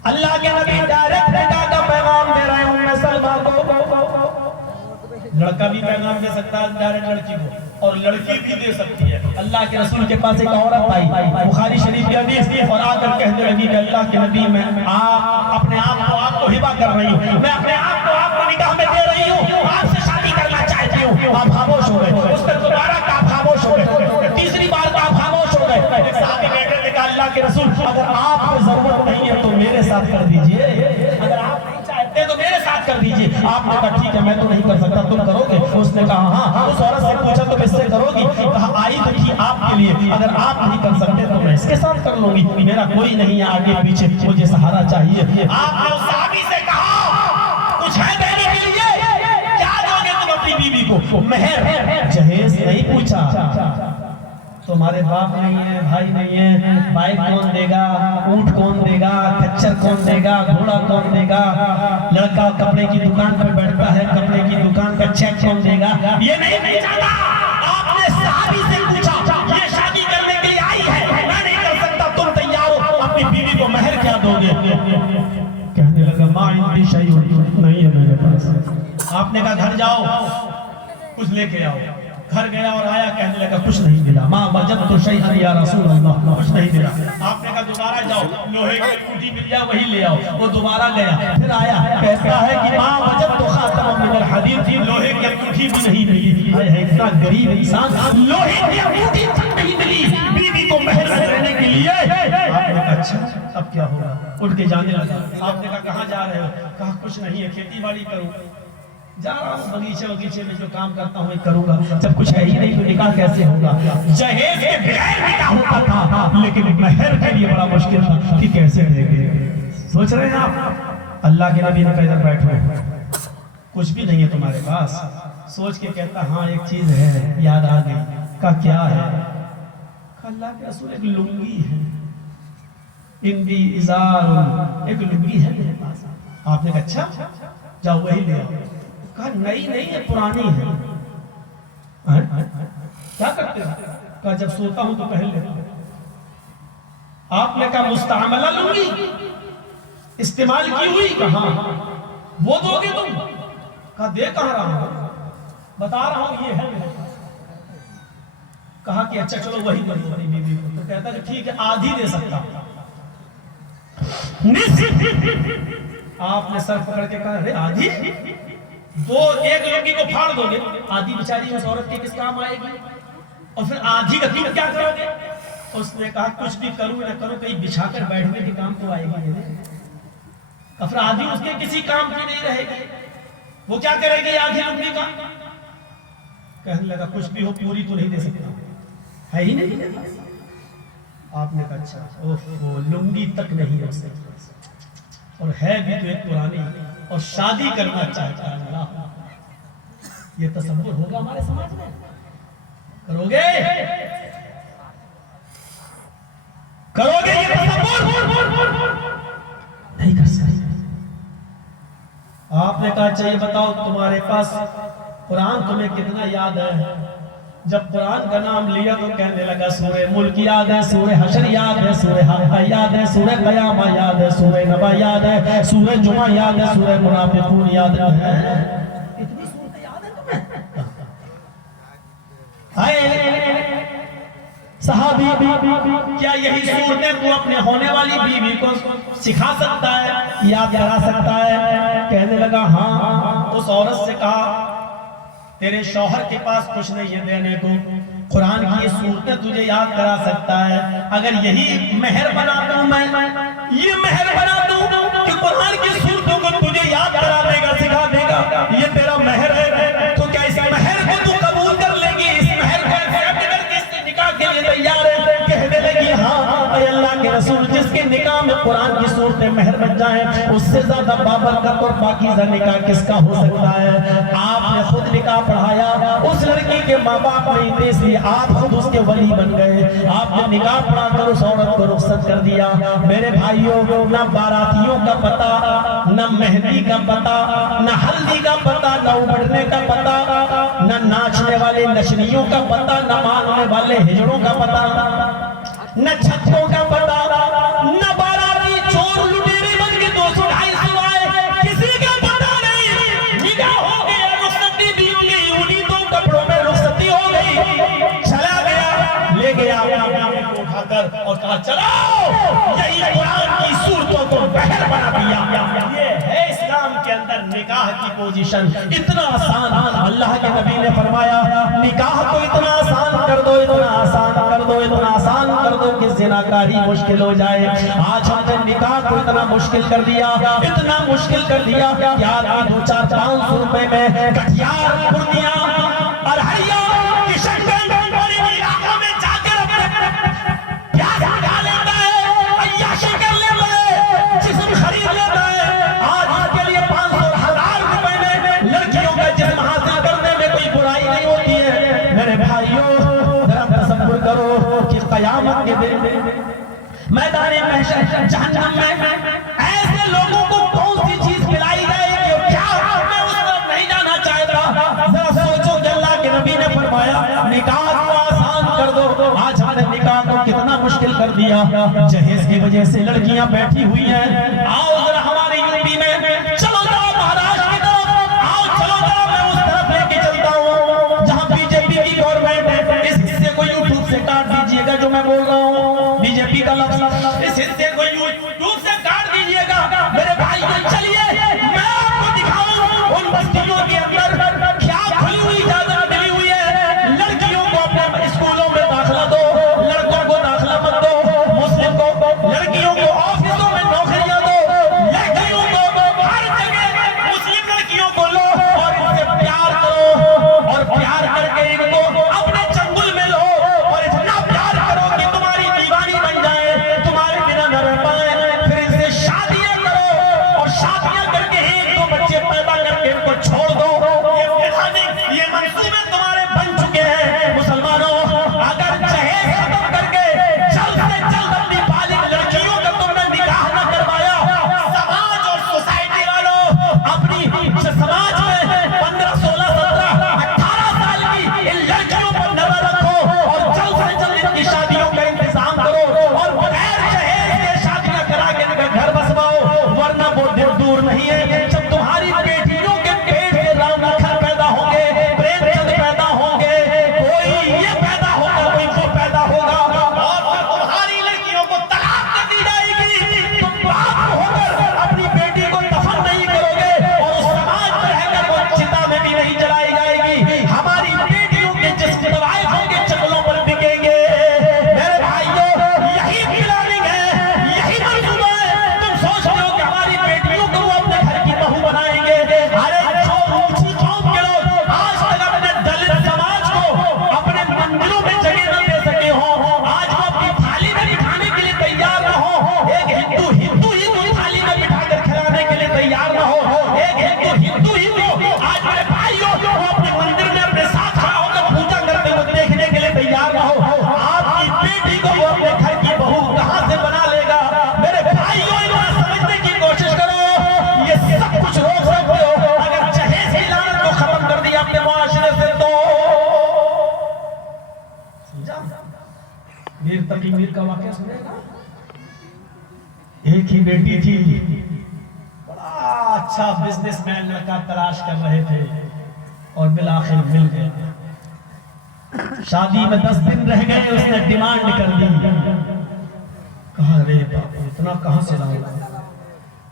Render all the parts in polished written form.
अल्लाह के नबी डायरेक्ट निकाह का पैगाम दे रहे हैं उम्मे सलमा को। लड़का भी पैगाम दे सकता है डायरेक्ट लड़की को, और लड़की भी दे सकती है। अल्लाह के रसूल के पास एक औरत आई, बुखारी शरीफ की हदीस, और आकर कहने लगी कि अल्लाह के नबी मैं अपने आप को आपको हिबा कर रही हूँ, मैं अपने आप को आपको निकाह में दे रही हूँ, आपसे शादी करना चाहती हूँ। आप खामोश हो गए। उसने दोबारा कहा खामोश हो गए, तीसरी बार कहा खामोश हो गए। साहब बैठे थे, अल्लाह के रसूल अगर आपको जरूरत नहीं है तो मेरे साथ कर दीजिए, अगर आप नहीं चाहते तो मेरे साथ कर दीजिए। आपने कहा ठीक है मैं तो नहीं कर सकता, तुम करोगे? उसने कहा हाँ। उस औरत से पूछा तो इससे करोगी? कहा आई तो थी आपके लिए, अगर आप नहीं कर सकते तो मैं इसके साथ कर लूंगी, मेरा कोई नहीं है आगे पीछे, मुझे सहारा चाहिए। आपने उस साहबी से कहा कुछ है देने के लिए, क्या दोगे तुम अपनी बीवी को? मेहर जहेज नहीं पूछा, तुम्हारे बाप नहीं है, भाई नहीं है, बाइक कौन देगा, ऊंट कौन देगा, खच्चर कौन देगा, घोड़ा कौन देगा, लड़का कपड़े की दुकान पर बैठता है, कपड़े की दुकान का चेक कौन देगा, ये नहीं चाहता। आपने साहबी से पूछा ये शादी करने के लिए आई है, मैं नहीं कर सकता, तुम तैयार हो, अपनी बीवी को मेहर क्या दोगे? कहने लगा मां इंदी शै'उन नहीं है मेरे पास। आपने कहा घर जाओ कुछ लेके आओ। घर गया और आया, कहने लगा कुछ नहीं मिला। मां वजदतु शै'अन या रसूल अल्लाह, कुछ नहीं मिला। आपने कहा दोबारा जाओ, लोहे की अंगूठी मिल जाए वही ले आओ। वो दोबारा गया, फिर आया, कहता है कि मां वजदतु खातमन मिनल हदीद, लोहे की अंगूठी भी नहीं मिली। है इतना गरीब इंसान, लोहे की अंगूठी तक नहीं मिली बीवी को मेहर देने के लिए। आपने कहा अच्छा अब क्या होगा? उठ के जाने लगा। आपने कहा कहाँ जा रहे हो? कहा कुछ नहीं है, खेती बाड़ी करूँ जा रहा हूँ, बगीचे में जो काम करता हूँ करूंगा। जब कुछ है ही नहीं तो निकाह कैसे होगा? जहेज के बगैर निकाह होता था, लेकिन मेहर के लिए बड़ा मुश्किल था कि कैसे देंगे। सोच रहे हैं आप? अल्लाह के नबी ने कहा इधर बैठो, कुछ भी नहीं है तुम्हारे पास। सोच के कहता हाँ एक चीज है, याद आ गई। का क्या है? अल्लाह के रसूल एक लुंगी है, इंदी इज़ार, एक लुंगी है मेरे पास। आपने कहा अच्छा जाओ वही ले आओ। कहा नई नहीं है, पुरानी है। क्या करते हो? कहा जब सोता हूं तो पहन लेता हूं। आपने कहा मुस्तअमला लूंगी, इस्तेमाल की हुई? कहा वो दोगे तुम? कहा दे कहां रहा हूं, बता रहा हूं ये है मेरे पास। कहा कि अच्छा चलो वही कर दो मेरी बीवी को। तो कहता कि ठीक है आधी दे सकता। आपने सर पकड़ के कहा अरे आधी? दो एक लड़की को फाड़ दोगे, आधी बेचारी उस औरत के किस काम आएगी? और फिर आधी का तुम क्या करोगे? उसने कहा कुछ भी करूं ना करूं, कहीं बिछाकर बैठने के काम तो आएगी। और फिर आधी उसके किसी काम की नहीं रहेगी, वो क्या करेगी आधी लुंगी का? कहने लगा कुछ भी हो पूरी तो नहीं दे सकता, है ही नहीं। आपने कहा अच्छा ओहो लुंगी तक नहीं है उससे, और है भी तो एक पुरानी, और शादी करना चाहता है। ये तसव्वुर होगा हमारे समाज में? करोगे? करोगे ये तसव्वुर? नहीं कर सकते। आपने कहा चाहिए बताओ तुम्हारे पास कुरान तुम्हें कितना याद है? जब कुरान का नाम लिया तो कहने लगा सूरे मुल्क याद है, सूरे हशर याद है, सूरे हाशा याद है, सूरे क़यामा याद है, सूरे नबा याद है, सूरे जुमा याद है, सूरे मुनाफिकून याद है। इतनी सूरतें याद है तुम्हें? सहाबी क्या यही सूरतें तू अपने होने वाली बीवी को सिखा सकता है, याद करा सकता है? कहने लगा हाँ। उस औरत से कहा तेरे शौहर के पास कुछ नहीं है देने को, कुरान की ये सूरतें तुझे याद करा सकता है। अगर यही मेहर बना दूं मैं, ये मेहर बना दूं कि कुरान की सूरतों को तुझे याद करा देगा, सिखा देगा, ये तेरा मेहर है, तो क्या इस मेहर को तू कबूल कर लेगी? इस मेहर को एक्सेप्ट करके इससे निकाह के लिए तैयार है? कहने लगी हाँ। अल्लाह के रसूल जिसके निकाह में कुरान की सूरतें मेहर बन जाए, उससे ज्यादा बाबरकत और पाकीज़ा निकाह किसका हो सकता है? आपने खुद निकाह पढ़ाया, उस लड़की के माँ बाप नहीं थे इसलिए आप खुद उसके वली बन गए। आपने निकाह पढ़ाकर उस औरत को रुखसत कर दिया। मेरे भाइयों न बारातियों का पता, न मेहंदी का पता, न हल्दी का पता, न उमड़ने का पता, न नाचने वाले नशनियों का पता, न मानने वाले हिजड़ों का पता, न छक्कों का पता, न बाराती चोर लुटेरे बन निकाह की पोजीशन इतना आसान, अल्लाह के नबी ने फरमाया निकाह को इतना आसान कर दो, इतना आसान कर दो, इतना आसान कर दो कि ज़िनाकारी मुश्किल हो जाए। आज हमने निकाह को इतना मुश्किल कर दिया, इतना मुश्किल कर दिया कि आदमी 200-500 रुपए में कटियार, पूर्णिया, अररिया, किशनगंज और इन इलाकों में जाकर प्याज उठा लेता है, अय्याशी कर लेता है, जिस्म खरीद लेता है। आज के लिए 500-1000 रुपए में लड़कियों का जिस्म हासिल करने में कोई बुराई नहीं होती है। मेरे भाइयों, जरा तसव्वुर करो कि क़यामत के दिन मैदान महशर जहन्नम में ऐसे लोगों को कौन सी चीज पिलाई जाएगी, क्या मैं उस तरफ नहीं जाना चाहता। जरा सोचो कि अल्लाह के नबी ने फरमाया निकाह को आसान कर दो। आज हमने निकाह को कितना मुश्किल कर दिया। जहेज की वजह से लड़कियां बैठी हुई हैं। आओ जरा हमारे यूपी में, चलो जरा महाराष्ट्र की तरफ आओ, चलो जरा मैं उस तरफ लेके चलता हूँ जहाँ बीजेपी की गवर्नमेंट है। इस हिस्से को यूट्यूब से काट दीजिएगा जो मैं बोल रहा हूँ, बीजेपी का लफ्ज़ इस हिस्से को यूट्यूब से काट दीजिएगा। मेरे भाई को चलिए मैं आपको दिखाऊं उन बस्तियों के अंदर क्या खुली हुई इजाजत मिली हुई है। लड़कियों को अपने स्कूलों में दाखिला दो, लड़कों को दाखिला मत दो। मुस्लिम को, लड़कियों को ऑफिसों में नौकरियां दो, लड़कियों को हर जगह मुस्लिम लड़कियों को लो और इनसे प्यार करो और प्यार करके इनको अपने चंगुल में लो और इतना प्यार करो कि तुम्हारी दीवानी बन जाए, तुम्हारे बिना न रह पाए। फिर इनसे शादियां करो और शादियां करके एक दो बच्चे पैदा करके इनको छोड़ दो। ये मंसूबे तुम्हारे बन चुके हैं। मुसलमानों, अगर जहेज खत्म करके जल्द से जल्द अपनी बालिग लड़कियों का तुमने निकाह न करवाया, समाज और सोसाइटी वालों अपनी समाज में 15, 16, 17, 18 साल की इन लड़कियों पर नजर रखो और जल्द से जल्द इनकी शादियों का इंतजाम करो और बगैर जहेज के शादियां करा के इनका घर बसवाओ, वरना वो दिन दूर नहीं है जब तुम्हारी बेटियों के पेट से राम घर पैदा होंगे, प्रेमचंद पैदा होंगे, कोई ये पैदा होगा, कोई वो पैदा होगा और फिर तुम्हारी लड़कियों को तलाक कर दी जाएगी। तुम बाप होकर अपनी बेटी को दफन नहीं करोगे और उस समाज में रहकर वो चिता में भी नहीं जलाई जाएगी। हमारी बेटियों के जिस्म दबाए होंगे, चकलों पर बिकेंगे। मेरे भाइयों, यही प्लानिंग है, यही मंसूबा है। तुम सोच रहे हो कि हमारी बेटियों को वो अपने घर की बहू बनाएंगे। अरे जो ऊंची कौम के लोग आज तक अपने दलित समाज को अपने मंदिरों में जगह न दे सके हो, आज वो अपनी थाली में बिठाने के लिए तैयार न हो, एक हिंदू ही कोई थाली में बिठाकर खिलाने के लिए तैयार न हो, एक हिंदू ही आज मेरे भाइयों वो अपने मंदिर में अपने साथ खड़ा होकर पूजा करते हुए देखने के लिए तैयार न हो, आपकी बेटी को वो अपने घर की बहू कहां से बना लेगा। मेरे भाइयों, इतना समझने की कोशिश करो, ये सब कुछ रोक सकते हो अगर जहेज की लानत को खत्म कर दिया अपने मुआशरे से तो। समझा? मीर तकी मीर का वाकया सुनेगा। एक ही बेटी थी, बड़ा अच्छा बिजनेसमैन लड़का तलाश कर रहे थे और बिलाखिर मिल गए। शादी में 10 दिन रह गए, उसने डिमांड कर दी। कहा अरे बाप, इतना कहां से लाऊंगा।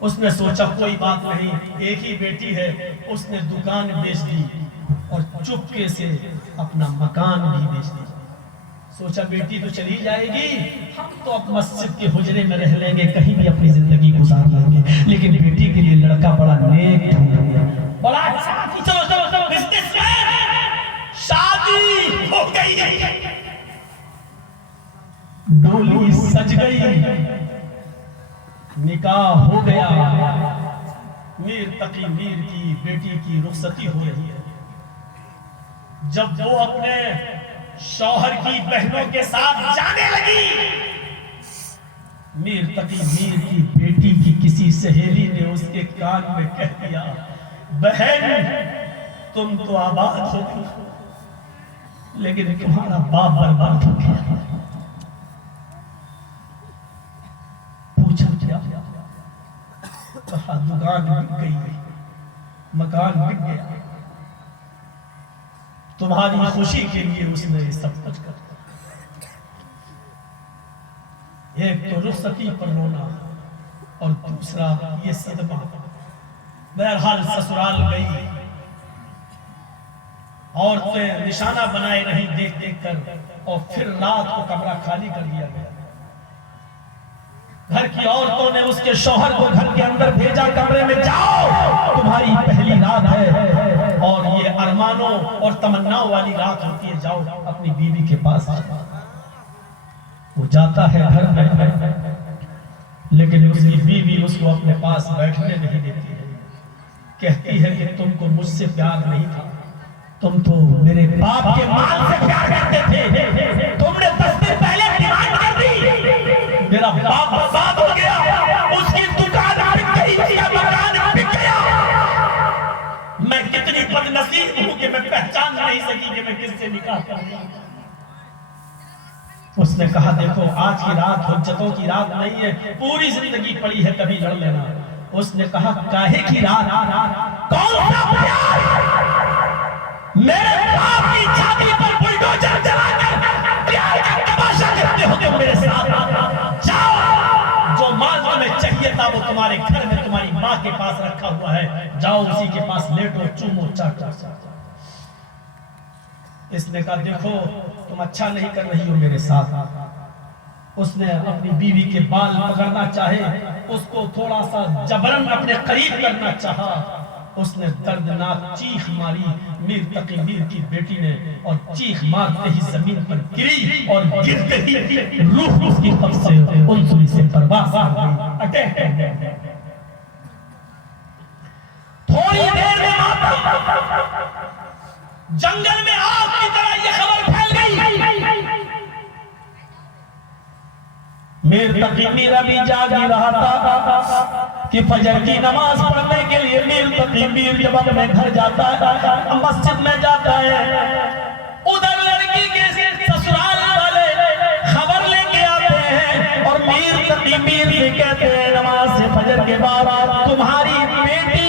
उसने सोचा कोई बात नहीं, एक ही बेटी है। उसने दुकान बेच दी और चुपके से अपना मकान भी बेच दिया। सोचा बेटी तो चली जाएगी, हम तो अब मस्जिद के हुजरे में रह लेंगे, कहीं भी अपनी जिंदगी गुजार लेंगे। लेकिन बेटी के लिए लड़का बड़ा नेक ढूंढ लिया, बड़ा अच्छा। चलो चलो चलो, बिजनेसमैन, शादी हो गई, डोली सज गई, निकाह हो गया। मीर तकी मीर की बेटी की रुखसती हो रही है। जब वो अपने शौहर की बहनों के साथ जाने लगी, मीर तकी मीर की बेटी की किसी सहेली ने उसके कान में कह दिया, बहन तुम तो आबाद हो गई, लेकिन तुम्हारा बाप बर्बाद हो गया। पूछा क्या? कहा दुकान बिक गई, मकान बिक गया। तुम्हारी खुशी के लिए उसने सब कुछ कर दिया। एक तो रुखसती पर रोना और दूसरा ये सदमा। बहरहाल ससुराल गई, औरतें निशाना बनाए रही देख देख कर, और फिर रात को कमरा खाली कर दिया गया। घर की औरतों ने उसके शौहर को घर के अंदर भेजा, कमरे में जाओ, तुम्हारी पहली रात है और ये अरमानों और तमन्नाओं वाली रात होती है, जाओ अपनी बीवी के पास। वो जाता है घर में, लेकिन उसकी बीवी उसको अपने पास बैठने नहीं देती है। कहती है कि तुमको मुझसे प्यार नहीं था, तुम तो मेरे बाप के माल से प्यार करते थे, तुमने 10 दिन पहले डिमांड कर दी, मेरा बाप बर्बाद हो गया, उसकी दुकान बिक गई, उसका मकान बिक गया। मैं कितनी बदनसीब हूं कि मैं पहचान नहीं सकी कि मैं किससे निकाह करूंगा। उसने कहा देखो आज की रात हुज्जतों की रात नहीं है, पूरी जिंदगी पड़ी है, कभी लड़ लेना। उसने कहा काहे की रात, कौन सा प्यार, मेरे बाप की छाती पर बुलडोजर चलाकर प्यार का तमाशा करते हो तुम मेरे साथ। जाओ, जो माल तुम्हें चाहिए था वो तुम्हारे घर में तुम्हारी माँ के पास रखा हुआ है, जाओ उसी के पास लेटो, चूमो, चाटो। इसने कहा देखो तुम अच्छा नहीं कर रही हो मेरे साथ। उसने अपनी बीवी के बाल पकड़ना चाहे, उसको थोड़ा सा जबरन अपने करीब करना चाहा। उसने दर्दनाक चीख मारी मीर तकी मीर की बेटी ने, और चीख मारते ही जमीन पर गिरी और गिरते ही रूह उसकी कब्ज से उनसुली से परवाह कर गई, अटैक कर गया। थोड़ी देर में जंगल में आग की तरह यह खबर फैल गई। मीर तकी मीर अभी जाग ही रहा था कि फजर की नमाज पढ़ने के लिए मीर तकी मीर जब अपने घर जाता है, मस्जिद में जाता है, उधर लड़की के ससुराल वाले खबर लेके आते हैं और मीर तकी मीर से कहते हैं नमाज से फजर के बाद तुम्हारी बेटी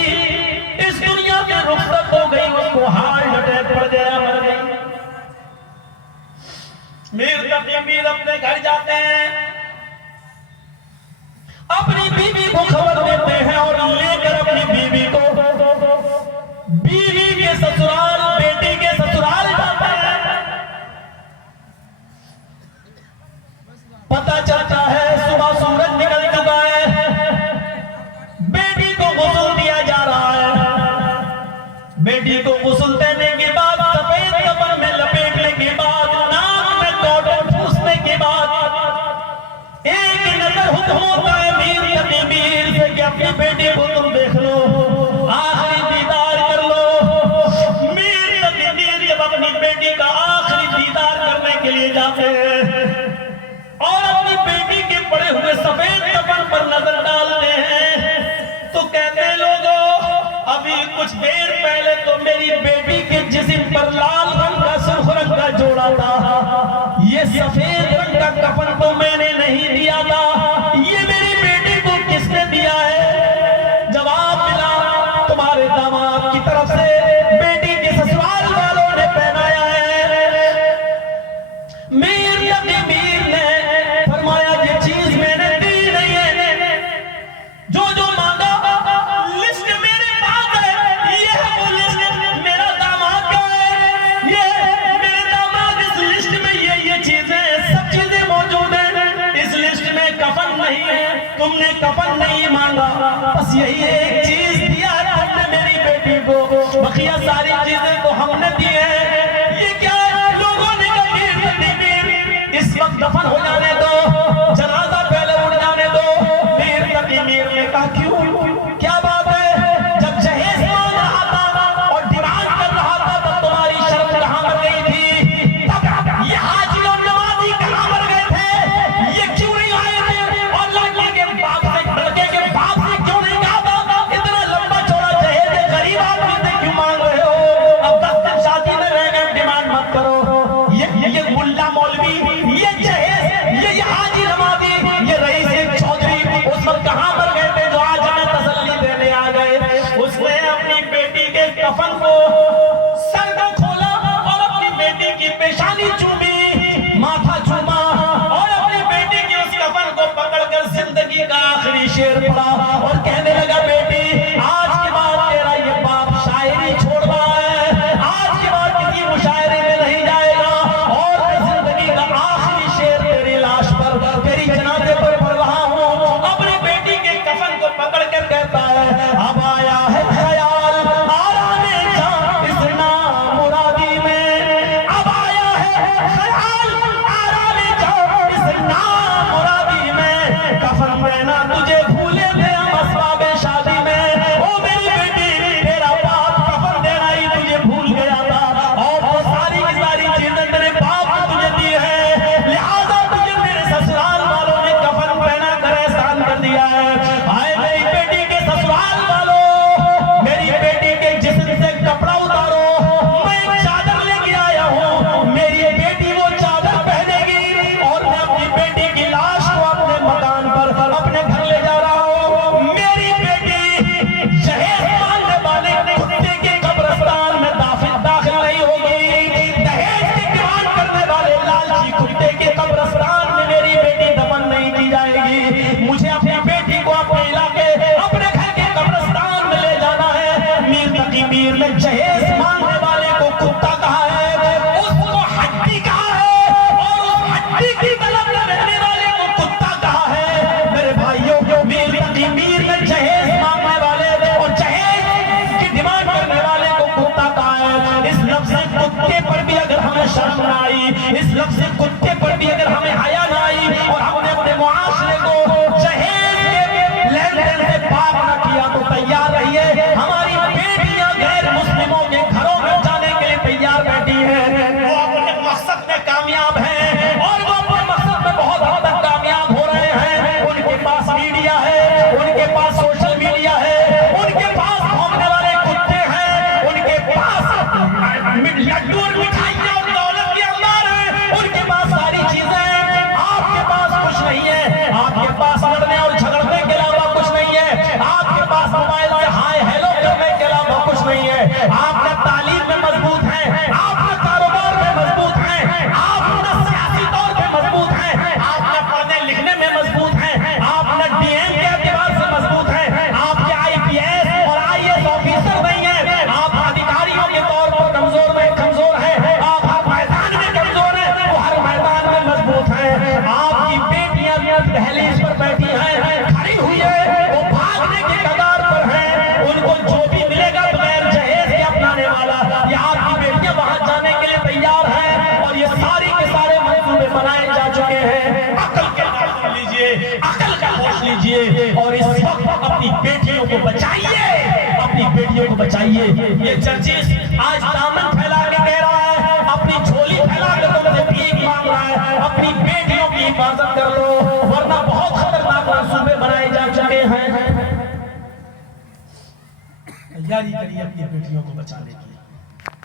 इस दुनिया से रुखसत हो गई, उसको हार्ट अटैक पड़ गया, मर गई। मीर तकी मीर अपने घर जाते हैं, अपनी बीवी को खबर देते हैं और लेकर अपनी बीवी को बीवी के ससुराल, बेटी के ससुराल जाते हैं। पता चलता है सुबह सूरज निकल चुका है, बेटी को गुस्ल दिया जा रहा है। बेटी को गुस्ल देने के बाद, सफेद कपन में लपेटने के बाद, नाक में कॉटन ठूसने के बाद एक नजर हुक्म होता है मीर तकी मीर से कि अपनी बेटी को तुम देख लो, आखिरी दीदार कर लो। मीर तकी मीर जब अपनी बेटी का आखिरी दीदार करने के लिए जाते हैं और अपनी बेटी के पड़े हुए सफेद कपन पर नजर डालते हैं, तो कहते हैं लोगों अभी कुछ देर पहले तो मेरी बेटी के जिस्म पर लाल रंग का सुर्ख रंग का जोड़ा था, ये सफेद रंग का कफन तो मैंने नहीं दिया था, ये मेरी बेटी को किसने दिया है? जवाब मिला तुम्हारे दामाद की तरफ से बेटी के ससुराल वालों ने पहनाया है। मीर तकी मीर ने फरमाया ये चीज मैंने दी नहीं है, जो जो मांगा लिस्ट मेरे पास है, ये है वो लिस्ट, मेरा दामाद का है, ये मेरे दामाद इस लिस्ट में ये चीजें सब चीजें मौजूद है, इस लिस्ट में कफन नहीं है, तुमने कफन नहीं मांगा, बस यही एक चीज दिया तुमने मेरी बेटी को, बकिया सारी चीजें तो हमने दी है। ये क्या है? लोगों ने कहा इस वक्त दफन हो जाने दो, जनाजा पहले उड़ जाने दो। मीर तकी मीर ने कहा क्यों, क्या बात है? जब जहेज मांग रहा था और डिमांड कर रहा था तब तुम्हारी शर्म कहां मर गई थी? तब ये हाजी और नमाजी कहां मर गए थे? ये क्यों नहीं आए थे? और लड़के के बाप से क्यों नहीं कहा था इतना लंबा चौड़ा जहेज गरीब आदमी से क्यों मांग रहे हो? अब 10 दिन शादी में रह गए, डिमांड मत करो। ये मुल्ला मौलवी, ये जहेज, ये हाजी नमाजी, ये रईस चौधरी उस वक्त कहां मर गए थे जो आज हमें तसल्ली देने आ गए? उसने अपनी बेटी के कफन को सर को खोला और अपनी बेटी की पेशानी चूमी, माथा चूमा और अपनी बेटी की उस कफन को पकड़कर जिंदगी का आखिरी शेर पड़ा और कहने लगा बेटी आज के बाद लफ्ज़ कुत्ते पर भी अगर हमें हया ना आई और हमने अपने मुआशरे को जहेज के लेन देन से पाक न किया तो तैयार रहिए, हमारी बेटियां गैर मुस्लिमों के घरों में जाने के लिए तैयार बैठी हैं। वो अपने मकसद में कामयाब हैं और वो अपने मकसद में बहुत हद तक कामयाब हो रहे हैं। उनके पास मीडिया है, उनके पास सोशल मीडिया है, उनके पास भौंकने वाले कुत्ते हैं, उनके पास लड्डू और मिठाइयां और दौलत के अंबार हैं, उनके पास सारी चीजें हैं। आपके पास कुछ नहीं है, आपके पास लड़ने और झगड़ने के अलावा कुछ नहीं है, आपके पास मोबाइल से हाय हेलो करने के अलावा कुछ नहीं है। आप न तालीम में मजबूत हैं, आप न कारोबार में मजबूत हैं, आप न सियासी तौर पे मजबूत हैं, आप न पढ़ने लिखने में मजबूत हैं, आप न डीएम के एतबार से मजबूत हैं, आपके आईपीएस और आईएएस ऑफिसर नहीं है, आप अधिकारियों के तौर पर कमजोर हैं, आप हर मैदान में कमजोर हैं, वो हर मैदान में मजबूत हैं। आपकी बेटियां दहलीज पर बैठी हैं, खड़ी हुई है, वो भागने के कगार पर हैं, उनको जो भी मिलेगा बगैर जहेज के अपनाने वाला, ये आपकी बेटियां वहां जाने के लिए तैयार हैं और ये सारी के सारे मंसूबे बनाए जा चुके हैं। अकल के दामन लीजिए, अकल का होश लीजिए और इस वक्त अपनी बेटियों को बचाइए, अपनी बेटियों को बचाइए। ये चर्चिस आज दामन फैला के कह रहा है, अपनी झोली फैला के तुमसे भीख मांग रहा है, अपनी बेटियों की हिफाजत कर लो वरना बहुत खतरनाक मंसूबे बनाए जा चुके हैं। तैयारी करिए अपनी बेटियों को बचाने की।